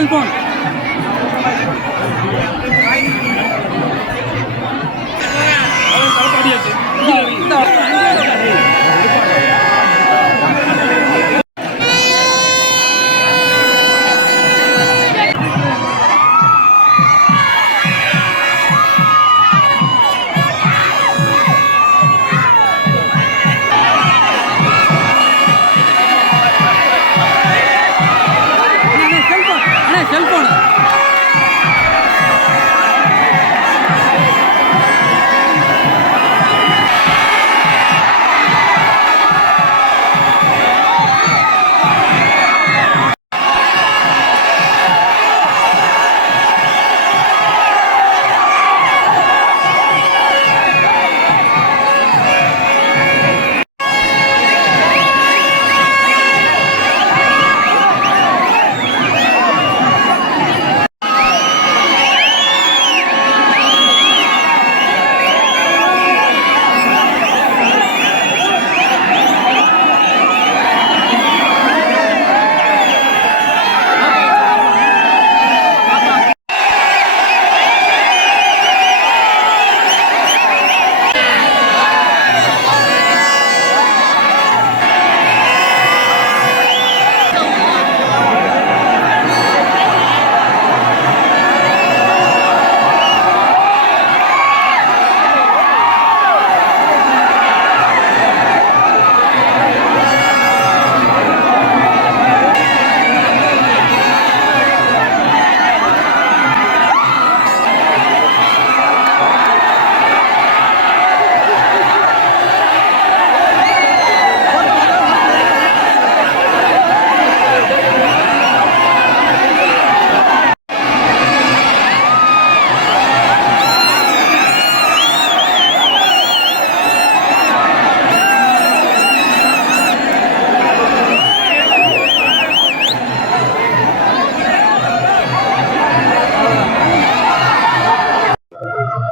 Cellphone cellphone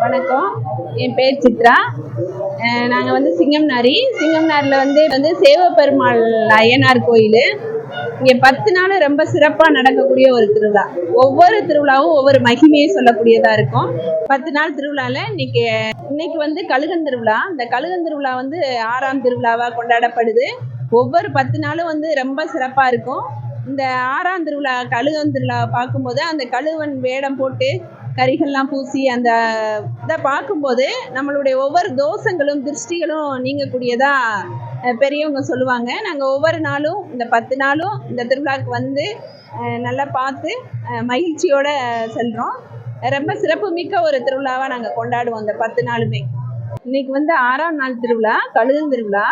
வணக்கம், என் பேர் சித்ரா. நாங்கள் வந்து சிங்கம்னாரில் வந்து சேவப்பெருமாள் ஐயனார் கோயில். இங்கே 10 நாள் ரொம்ப சிறப்பாக நடக்கக்கூடிய ஒரு திருவிழா. ஒவ்வொரு திருவிழாவும் ஒவ்வொரு மகிமையை சொல்லக்கூடியதாக இருக்கும். 10 நாள் திருவிழாவில் இன்னைக்கு வந்து கழுகன் திருவிழா. இந்த கழுகன் திருவிழா வந்து 6ஆம் திருவிழாவாக கொண்டாடப்படுது. ஒவ்வொரு 10 நாளும் வந்து ரொம்ப சிறப்பாக இருக்கும். இந்த 6ஆம் திருவிழா கழுகன் திருவிழாவை பார்க்கும்போது அந்த கழுவன் வேடம் போட்டு கரிகள்லாம் பூசி அந்த இதை பார்க்கும்போது நம்மளுடைய ஒவ்வொரு தோஷங்களும் திருஷ்டிகளும் நீங்கக்கூடியதாக பெரியவங்க சொல்லுவாங்க. நாங்கள் ஒவ்வொரு நாளும் இந்த 10 நாளும் இந்த திருவிழாவுக்கு வந்து நல்லா பார்த்து மகிழ்ச்சியோடு செல்கிறோம். ரொம்ப சிறப்பு மிக்க ஒரு திருவிழாவாக நாங்கள் கொண்டாடுவோம் இந்த 10 நாளுமே. இன்னைக்கு வந்து 6ஆம் நாள் திருவிழா, கழுகன் திருவிழா.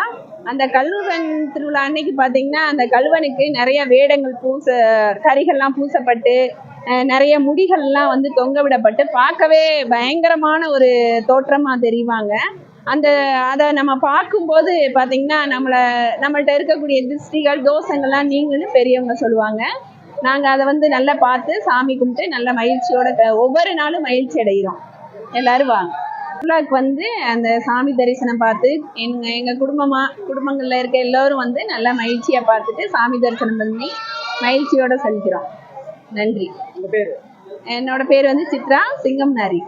அந்த கழுவன் திருவிழா அன்னைக்கு பார்த்தீங்கன்னா அந்த கழுவனுக்கு நிறைய வேடங்கள் கரிகள்லாம் பூசப்பட்டு நிறைய முடிகள்லாம் வந்து தொங்க விடப்பட்டு பார்க்கவே பயங்கரமான ஒரு தோற்றமாக தெரிவாங்க. அதை நம்ம பார்க்கும்போது பார்த்தீங்கன்னா நம்மள்கிட்ட இருக்கக்கூடிய திருஷ்டிகள் தோஷங்கள்லாம் நீங்களும் பெரியவங்க சொல்லுவாங்க. நாங்கள் அதை வந்து நல்லா பார்த்து சாமி கும்பிட்டு நல்ல மகிழ்ச்சியோட ஒவ்வொரு நாளும் மகிழ்ச்சி அடைகிறோம். எல்லாரும் வாங்க. திருவிழாவுக்கு வந்து அந்த சாமி தரிசனம் பார்த்து எங்கள் குடும்பங்களில் இருக்க எல்லோரும் வந்து நல்லா மகிழ்ச்சியாக பார்த்துட்டு சாமி தரிசனம் பண்ணி மகிழ்ச்சியோடு செல்கிறோம். நன்றி. என்னோட பேர் வந்து சித்ரா, சிங்கம்னாரி.